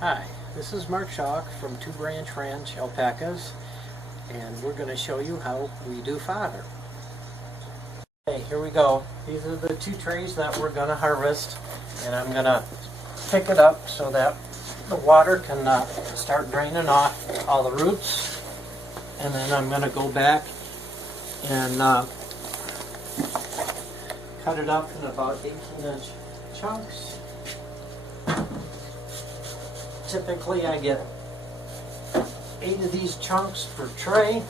Hi, this is SueSchalk from Two Branch Ranch Alpacas, and we're going to show you how we do fodder. Okay, here we go. These are the two trays that we're going to harvest, and I'm going to pick it up so that the water can start draining off all the roots, and then I'm going to go back and cut it up in about 18-inch chunks. Typically I get 8 of these chunks per tray.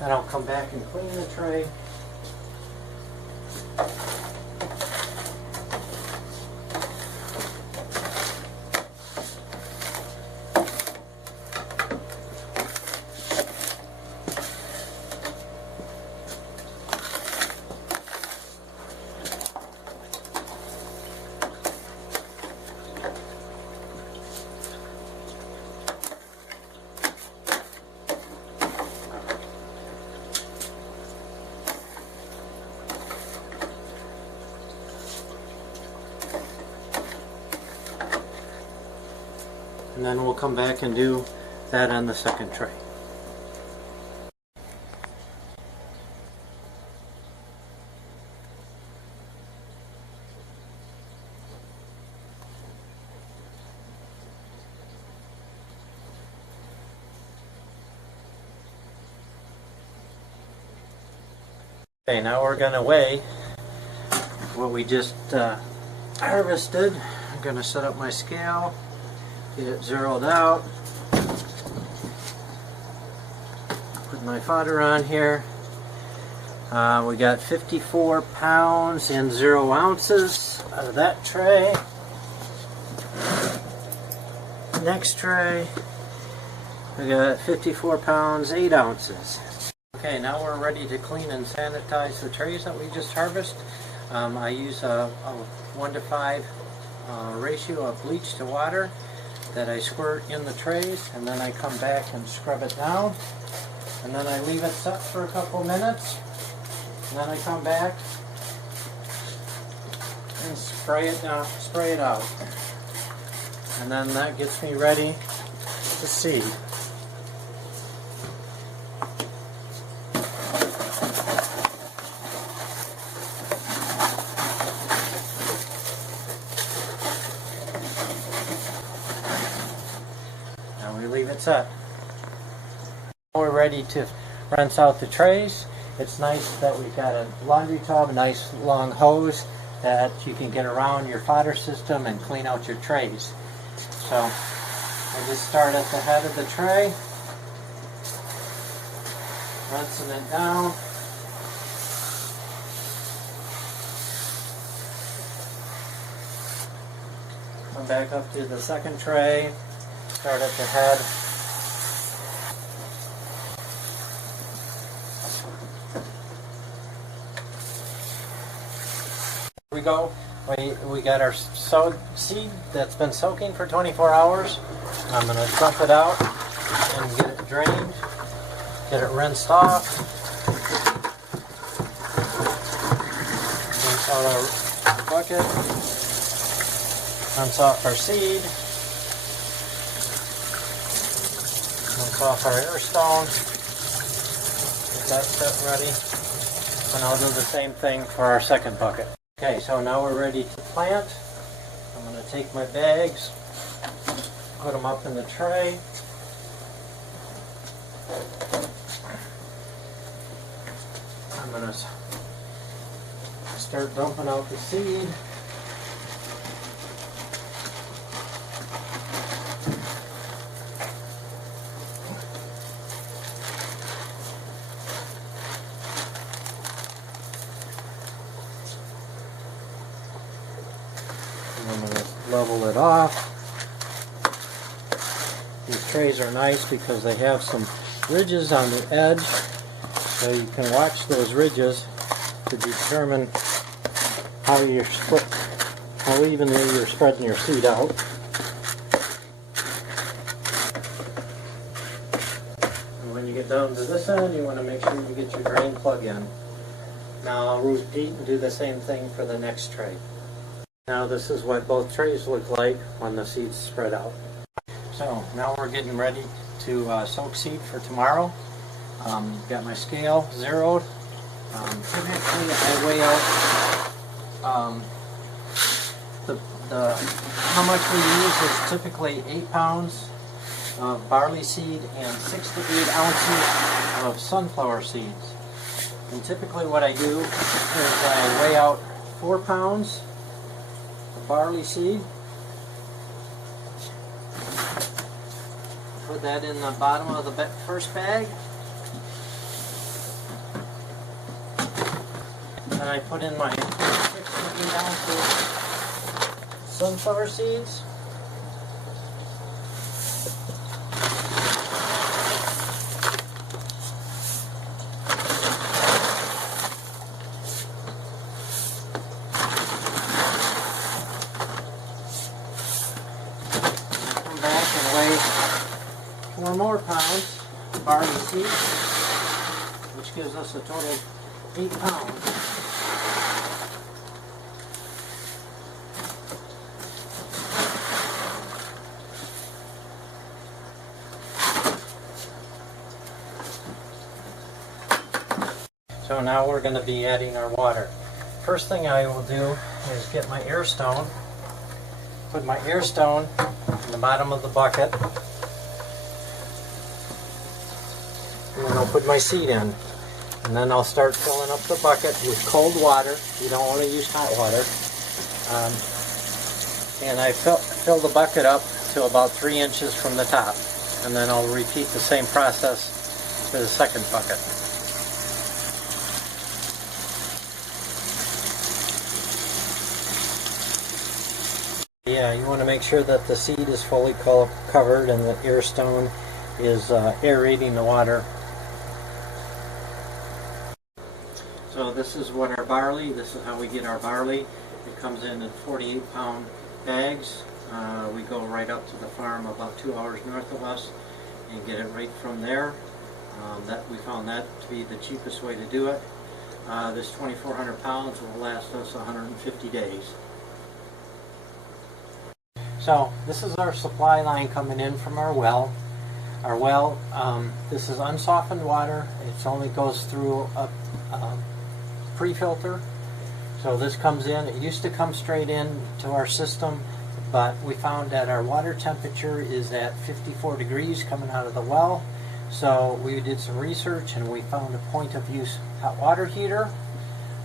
Then I'll come back and clean the tray. And then we'll come back and do that on the second tray. Okay, now we're going to weigh what we just harvested. I'm going to set up my scale. Get it zeroed out. Put my fodder on here. We got 54 pounds and 0 ounces out of that tray. Next tray, we got 54 pounds, 8 ounces. Okay, now we're ready to clean and sanitize the trays that we just harvested. I use a 1:5 ratio of bleach to water that I squirt in the trays, and then I come back and scrub it down, and then I leave it set for a couple minutes, and then I come back and spray it out, and then that gets me ready to seed. Leave it set. We're ready to rinse out the trays. It's nice that we've got a laundry tub, a nice long hose that you can get around your fodder system and clean out your trays. So we'll just start at the head of the tray, rinsing it down. Come back up to the second tray. Start at the head. Here we go. We got our seed that's been soaking for 24 hours. I'm going to dump it out and get it drained, get it rinsed off. Rinse out our bucket. Rinse off our seed. Rinse off our air stone. that set ready. And I'll do the same thing for our second bucket. Okay, so now we're ready to plant. I'm going to take my bags, put them up in the tray. I'm going to start dumping out the seed. I'm going to level it off. These trays are nice because they have some ridges on the edge, so you can watch those ridges to determine how evenly you're spreading your seed out. And when you get down to this end, you want to make sure you get your drain plug in. Now I'll repeat and do the same thing for the next tray. Now this is what both trays look like when the seeds spread out. So now we're getting ready to soak seed for tomorrow. Got my scale zeroed. Typically I weigh out how much we use is typically 8 pounds of barley seed and 6 to 8 ounces of sunflower seeds. And typically what I do is I weigh out 4 pounds barley seed. Put that in the bottom of the first bag. Then I put in my 6 to 8 ounces sunflower seeds. Weigh 4 more pounds of barley seed, which gives us a total of 8 pounds. So now we're going to be adding our water. First thing I will do is get my air stone, put my air stone in the bottom of the bucket, and then I'll put my seed in, and then I'll start filling up the bucket with cold water. You don't want to use hot water. And I fill the bucket up to about 3 inches from the top, and then I'll repeat the same process for the second bucket. Yeah, you want to make sure that the seed is fully covered and the air stone is aerating the water. So this is what our barley, this is how we get our barley. It comes in 48-pound bags. We go right up to the farm about 2 hours north of us and get it right from there. We found that to be the cheapest way to do it. This 2,400 pounds will last us 150 days. So this is our supply line coming in from our well. Our well, this is unsoftened water. It only goes through a pre-filter. So this comes in. It used to come straight in to our system, but we found that our water temperature is at 54 degrees coming out of the well. So we did some research and we found a point of use hot water heater.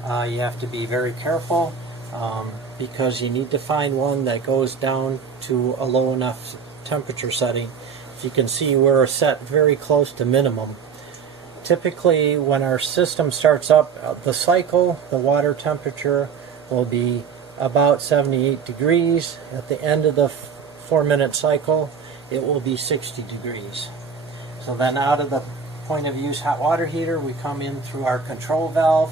You have to be very careful. Because you need to find one that goes down to a low enough temperature setting. If you can see, we're set very close to minimum. Typically when our system starts up the cycle, the water temperature will be about 78 degrees. At the end of the 4-minute cycle it will be 60 degrees. So then out of the point of use hot water heater we come in through our control valve.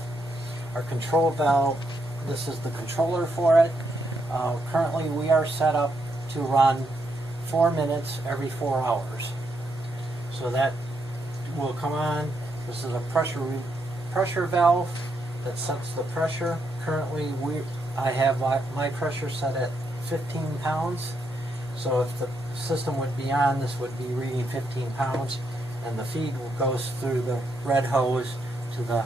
Our control valve, this is the controller for it. Currently we are set up to run 4 minutes every 4 hours. So that will come on. This is a pressure valve that sets the pressure. Currently I have my pressure set at 15 pounds. So if the system would be on, this would be reading 15 pounds. and the feed goes through the red hose to the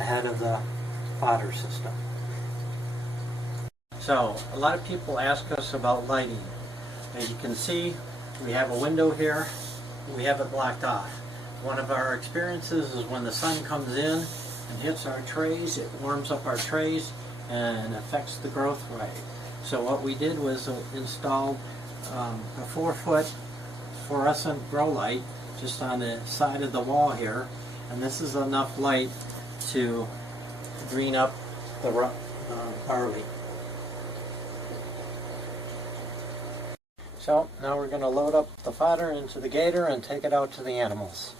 head of the fodder system. So a lot of people ask us about lighting. As you can see, we have a window here, we have it blocked off. One of our experiences is when the sun comes in and hits our trays, it warms up our trays and affects the growth rate. So what we did was installed a 4-foot fluorescent grow light just on the side of the wall here, and this is enough light to green up the barley. So now we're going to load up the fodder into the gator and take it out to the animals.